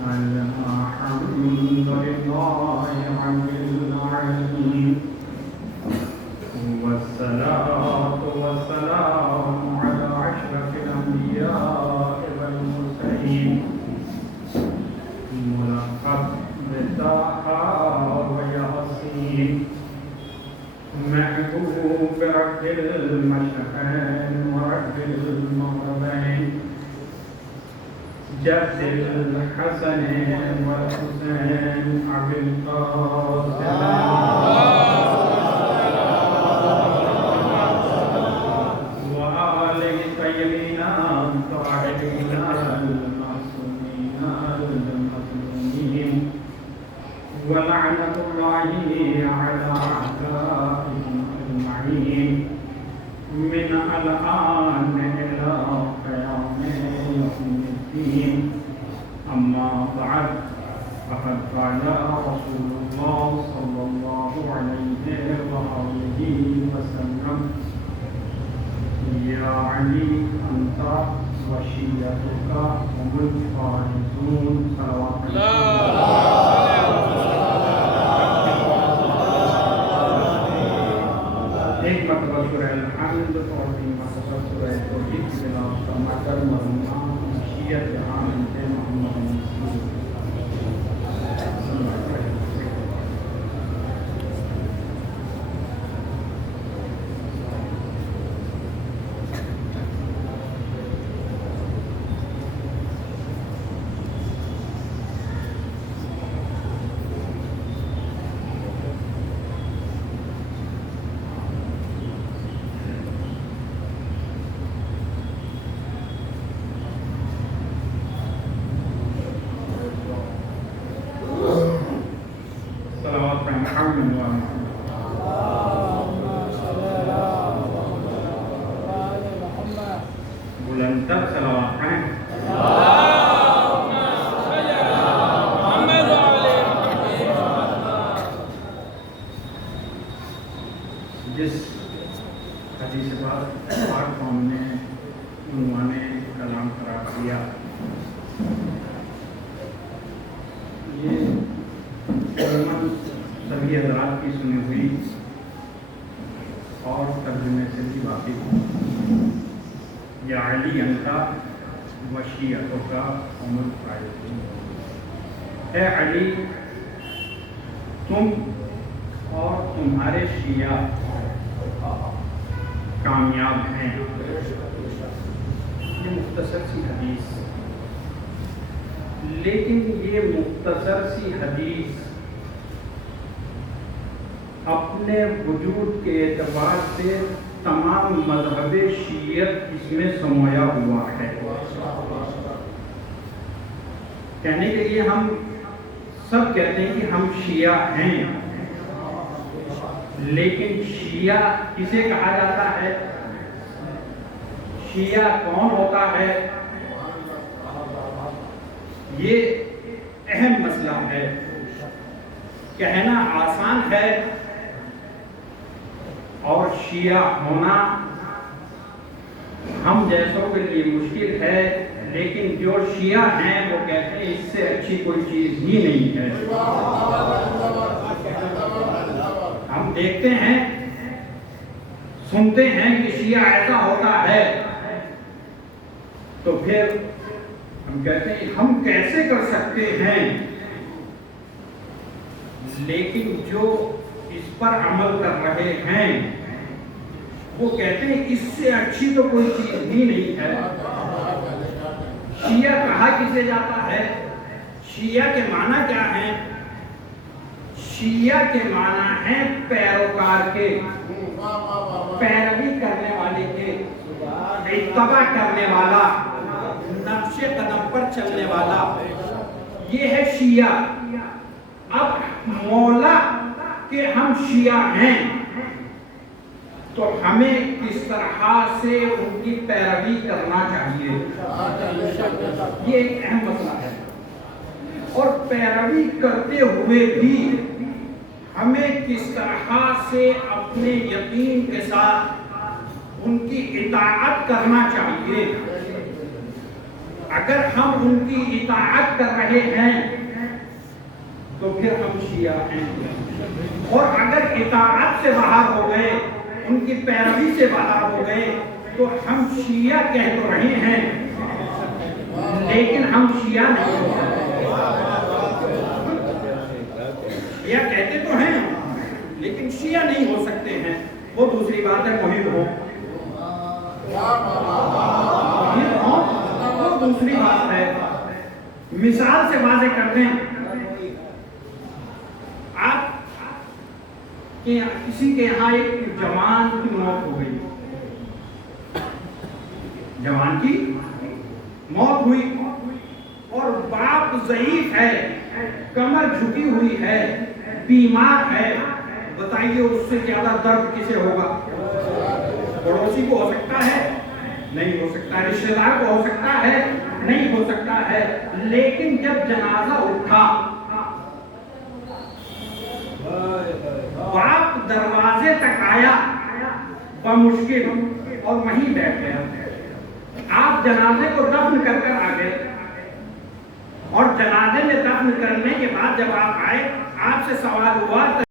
الحمد لله رب العالمين والصلاة والسلام على أشرف الأنبياء والمرسلين ملقب بطه وياسين محبوب رب المشرقين ورب المغربين جد الحسن والحسين أبي القاسم وآله الطيبين الطاهرين المعصومين المظلومين ولعنة الله على أعدائهم أجمعين من الآن إلى قيام يوم الدين أما بعد فقد قال رسول الله صلى الله عليه وآله وسلم يا علي أنت وشيعتك هم الفائزون صلوات ایک مرتبہ سورہ الحمد اور تین مرتبہ سورہ توحید کی تلاوت فرما کر مرحوم شیعہ جہاں انتے محمد بلندتر صلوات پڑھیں جس حدیث پاک کو ہم نے عنوان کلام قرار دیا یہ عموماً سبھی حضرات کی سنی ہوئی اور ترجمے سے بھی واقف یا علی انتا وشیعتک هم الفائزون، اے علی تم اور تمہارے شیعہ کامیاب ہیں۔ یہ مختصر سی حدیث، لیکن یہ مختصر سی حدیث اپنے وجود کے اعتبار سے تمام مذہب شیعت اس میں سمویا ہوا ہے۔ کہنے کے لیے ہم سب کہتے ہیں کہ ہم شیعہ ہیں، لیکن شیعہ کسے کہا جاتا ہے؟ شیعہ کون ہوتا ہے؟ یہ اہم مسئلہ ہے۔ کہنا آسان ہے اور شیعہ ہونا ہم جیسوں کے لیے مشکل ہے، لیکن جو شیعہ ہیں وہ کہتے ہیں اس سے اچھی کوئی چیز ہی نہیں ہے۔ ہم دیکھتے ہیں، سنتے ہیں کہ شیعہ ایسا ہوتا ہے، تو پھر ہم کہتے ہیں ہم کیسے کر سکتے ہیں؟ لیکن جو اس پر عمل کر رہے ہیں وہ کہتے ہیں اس سے اچھی تو کوئی چیز ہی نہیں ہے۔ شیعہ کہا کسے جاتا ہے؟ شیعہ کے معنی کیا ہیں؟ شیعہ کے معنی ہیں پیروکار کے، پیروی کرنے والے کے، اتباع کرنے والا، نقش قدم پر چلنے والا، یہ ہے شیعہ۔ اب مولا کہ ہم شیعہ ہیں تو ہمیں کس طرح سے ان کی پیروی کرنا چاہیے، یہ ایک اہم مسئلہ ہے۔ اور پیروی کرتے ہوئے بھی ہمیں کس طرح سے اپنے یقین کے ساتھ ان کی اطاعت کرنا چاہیے۔ اگر ہم ان کی اطاعت کر رہے رہے ہیں تو پھر ہم شیعہ ہیں، اور اگر اطاعت سے باہر ہو گئے، ان کی پیروی سے باہر ہو گئے تو ہم شیعہ کہہ تو رہے ہیں لیکن ہم شیعہ نہیں ہو سکتے۔ شیعہ کہتے تو ہیں لیکن شیعہ نہیں ہو سکتے ہیں، وہ دوسری بات ہے۔ محب ہو، وہ دوسری بات ہے۔ مثال سے واضح کر دیں، آپ کسی کے یہاں ایک جوان کی موت ہو گئی، جوان کی موت ہوئی اور باپ ضعیف ہے، کمر جھکی ہوئی ہے، بیمار ہے، بتائیے اس سے زیادہ درد کسے ہوگا؟ پڑوسی کو ہو سکتا ہے؟ نہیں ہو سکتا۔ رشتہ دار کو ہو سکتا ہے؟ نہیں ہو سکتا ہے۔ لیکن جب جنازہ اٹھا، باپ دروازے تک آیا بمشکل اور وہیں بیٹھ گیا۔ آپ جنازے کو دفن کر کر آ گئے، اور جنازے میں دفن کرنے کے بعد جب آپ آئے، آپ سے سوال ہوا